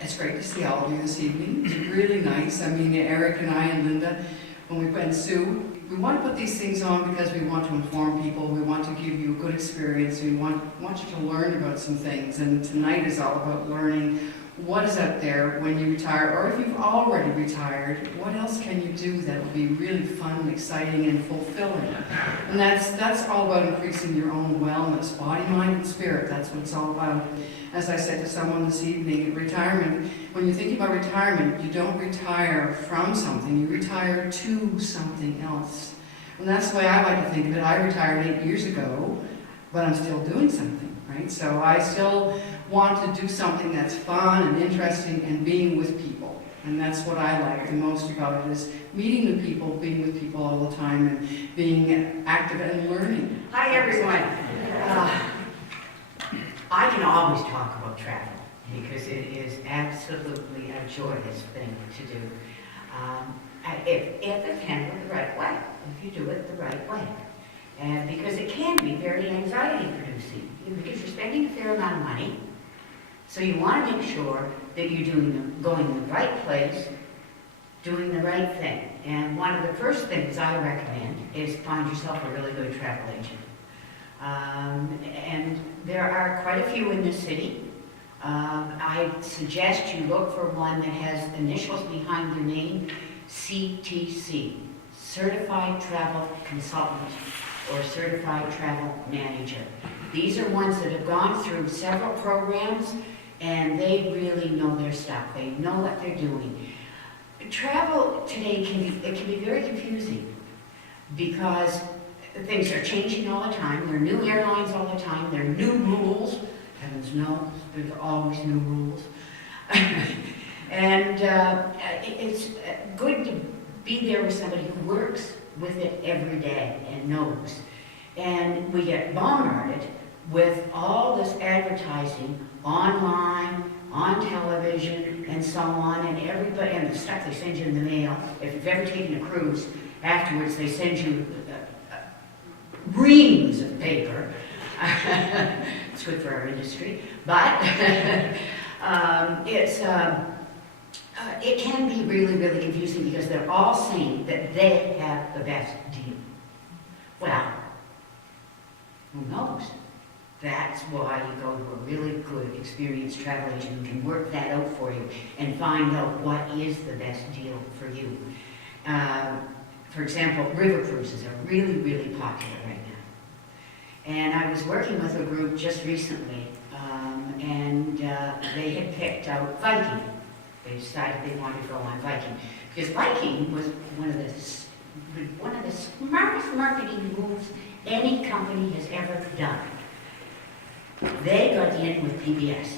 It's great to see all of you this evening. It's really nice. I mean, Eric and I and Linda, when we went Sue, we want to put these things on because we want to inform people. We want to give you a good experience. We want you to learn about some things. And tonight is all about learning what is out there when you retire, or if you've already retired, what else can you do that will be really fun, exciting, and fulfilling? And that's all about increasing your own wellness, body, mind, and spirit. That's what it's all about. As I said to someone this evening, retirement, when you think about retirement, you don't retire from something, you retire to something else. And that's the way I like to think of it. I retired 8 years ago, but I'm still doing something, right? So I still want to do something that's fun and interesting and being with people. And that's what I like the most about it, is meeting new people, being with people all the time, and being active and learning. Hi, everyone. I can always talk about travel because it is absolutely a joyous thing to do. If it's handled the right way, if you do it the right way. And because it can be very anxiety producing, because you're spending a fair amount of money. So you want to make sure that you're going in the right place, doing the right thing. And one of the first things I recommend is find yourself a really good travel agent. And there are quite a few in this city. I suggest you look for one that has initials behind their name, CTC, Certified Travel Consultant or Certified Travel Manager. These are ones that have gone through several programs and they really know their stuff. They know what they're doing. Travel today can be very confusing because things are changing all the time. There are new airlines all the time. There are new rules. Heavens knows, there's always new rules. And it's good to be there with somebody who works with it every day and knows. And we get bombarded with all this advertising online, on television, and so on, and everybody, and the stuff they send you in the mail. If you've ever taken a cruise, afterwards they send you reams of paper. It's good for our industry, but it can be really, really confusing because they're all saying that they have the best deal. Well, who knows? That's why you go to a really good, experienced travel agent who can work that out for you and find out what is the best deal for you. For example, river cruises are really, really popular right now. And I was working with a group just recently, and they had picked out Viking. They decided they wanted to go on Viking because Viking was one of the smartest marketing moves any company has ever done. They got in with PBS,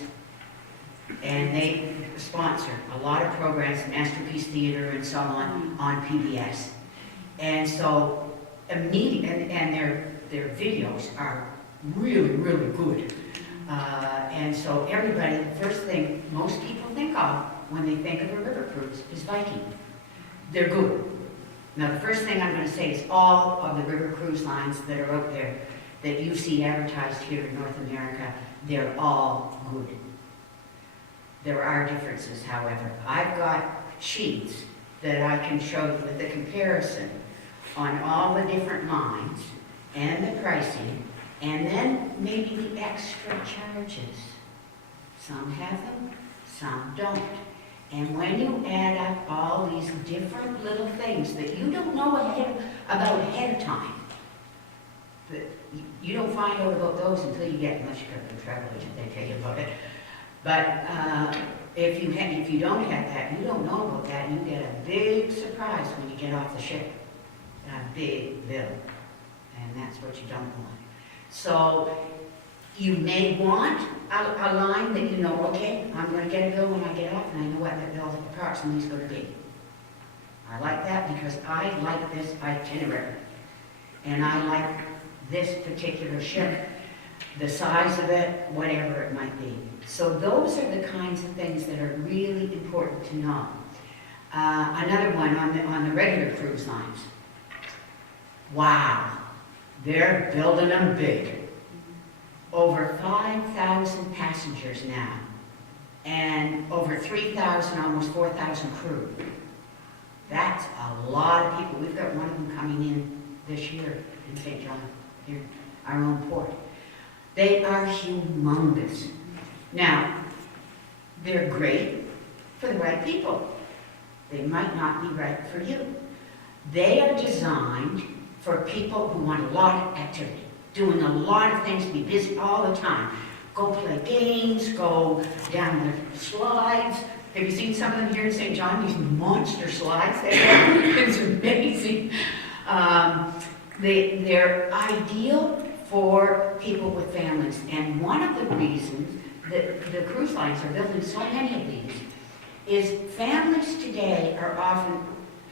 and they sponsor a lot of programs, Masterpiece Theater and so on PBS. And so immediately, and their videos are really, really good. And so everybody, the first thing most people think of when they think of a river cruise is Viking. They're good. Now the first thing I'm going to say is all of the river cruise lines that are out there that you see advertised here in North America, they're all good. There are differences, however. I've got sheets that I can show you with the comparison on all the different lines and the pricing, and then maybe the extra charges. Some have them, some don't. And when you add up all these different little things that you don't know about ahead of time, you don't find out about those until you get, unless you go to the travel agent, they tell you about it. But if you don't have that, you don't know about that, you get a big surprise when you get off the ship. A big bill. And that's what you don't want. So you may want a line that you know, okay, I'm going to get a bill when I get off, and I know what that bill approximately is going to be. I like that because I like this itinerary. And I like this particular ship, the size of it, whatever it might be. So those are the kinds of things that are really important to know. Another one on the regular cruise lines. Wow, they're building them big. Over 5,000 passengers now and over 3,000, almost 4,000 crew. That's a lot of people. We've got one of them coming in this year in St. John, here, our own port. They are humongous. Now, they're great for the right people. They might not be right for you. They are designed for people who want a lot of activity, doing a lot of things, be busy all the time. Go play games, go down the slides. Have you seen some of them here in St. John? These monster slides. It's amazing. They're ideal for people with families. And one of the reasons that the cruise lines are building so many of these is families today are often,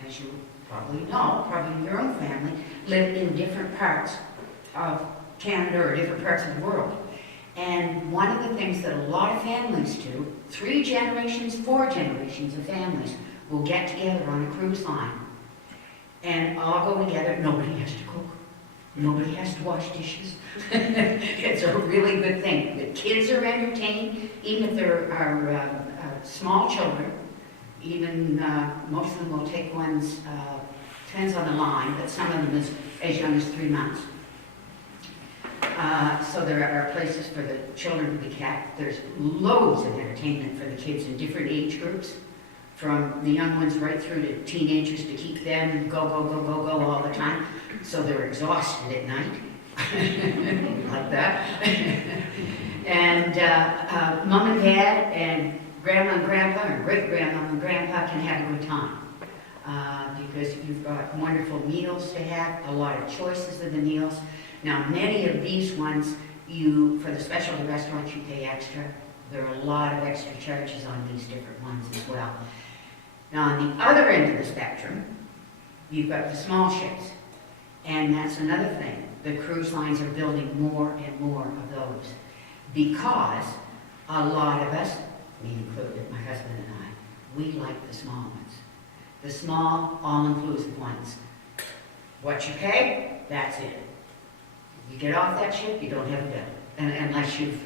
as you probably know, probably your own family, live in different parts of Canada or different parts of the world. And one of the things that a lot of families do, 3 generations, 4 generations of families will get together on a cruise line and all go together. Nobody has to cook. Nobody has to wash dishes. It's a really good thing. The kids are entertained, even if there are small children. Even most of them will take ones, depends on the line, but some of them is as young as 3 months. So there are places for the children to be kept. There's loads of entertainment for the kids in different age groups, from the young ones right through to teenagers, to keep them go all the time, so they're exhausted at night, like that. And mom and dad and grandma and grandpa and great-grandma and grandpa can have a good time. Because you've got wonderful meals to have, a lot of choices of the meals. Now, many of these ones, for the specialty restaurants, you pay extra. There are a lot of extra charges on these different ones as well. Now, on the other end of the spectrum, you've got the small ships. And that's another thing. The cruise lines are building more and more of those because a lot of us, me included, my husband and I, we like the small ones. The small, all-inclusive ones. What you pay, that's it. You get off that ship, you don't have a bill. Unless you've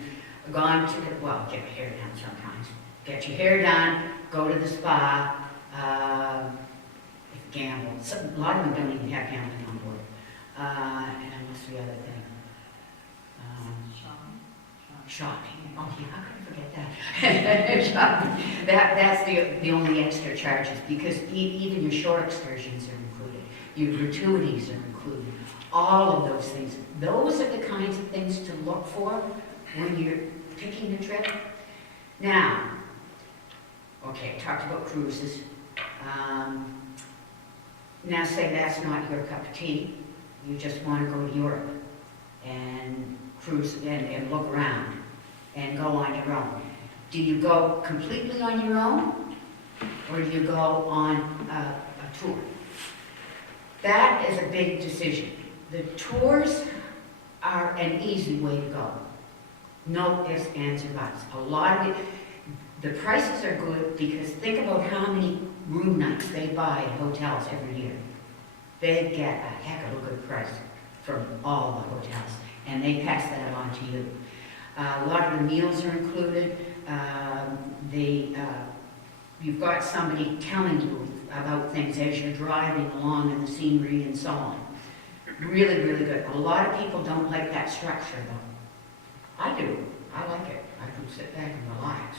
gone to, get your hair done sometimes. Get your hair done, go to the spa, gamble. A lot of them don't even have gambling on board. And what's the other thing? Shopping. Oh yeah, how could I forget that? Shopping. That's the only extra charges, because even your shore excursions are included. Your gratuities are included. All of those things. Those are the kinds of things to look for when you're picking a trip. Now, okay, I talked about cruises. Now say that's not your cup of tea. You just want to go to Europe and cruise and look around and go on your own. Do you go completely on your own, or do you go on a tour? That is a big decision. The tours are an easy way to go. No ifs, ands, and buts. A lot of it, the prices are good, because think about how many room nights they buy at hotels every year. They get a heck of a good price from all the hotels, and they pass that on to you. A lot of the meals are included. You've got somebody telling you about things as you're driving along in the scenery and so on. Really, really good. A lot of people don't like that structure, though. I do. I like it. I can sit back and relax.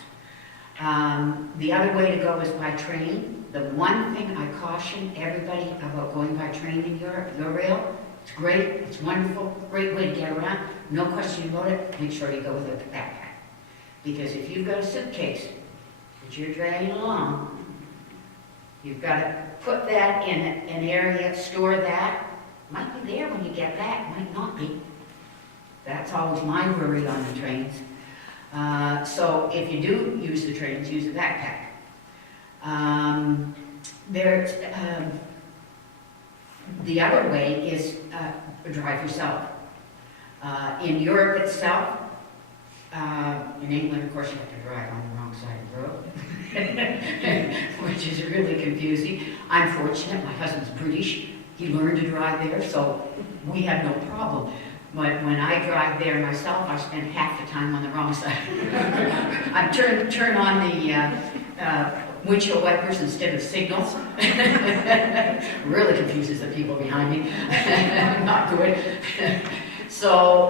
The other way to go is by train. The one thing I caution everybody about going by train in Europe, Eurail, it's great, it's wonderful, great way to get around. No question about it. Make sure you go with a backpack. Because if you've got a suitcase that you're dragging along, you've got to put that in an area, store that. Might be there when you get back, might not be. That's always my worry on the trains. So if you do use the trains, use a backpack. The other way is drive yourself. In Europe itself, in England, of course, you have to drive on the wrong side of the road, which is really confusing. I'm fortunate, my husband's British. He learned to drive there, so we have no problem. But when I drive there myself, I spend half the time on the wrong side. I turn on the windshield wipers instead of signals. Really confuses the people behind me. Not good. So,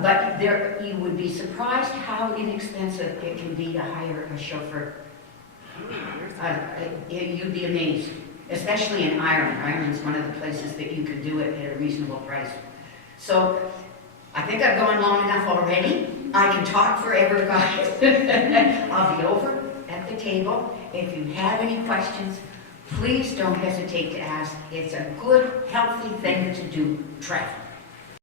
but there, you would be surprised how inexpensive it can be to hire a chauffeur. You'd be amazed, especially in Ireland. Ireland's one of the places that you can do it at a reasonable price. So, I think I've gone long enough already. I can talk forever, guys. I'll be over at the table. If you have any questions, please don't hesitate to ask. It's a good, healthy thing to do, travel.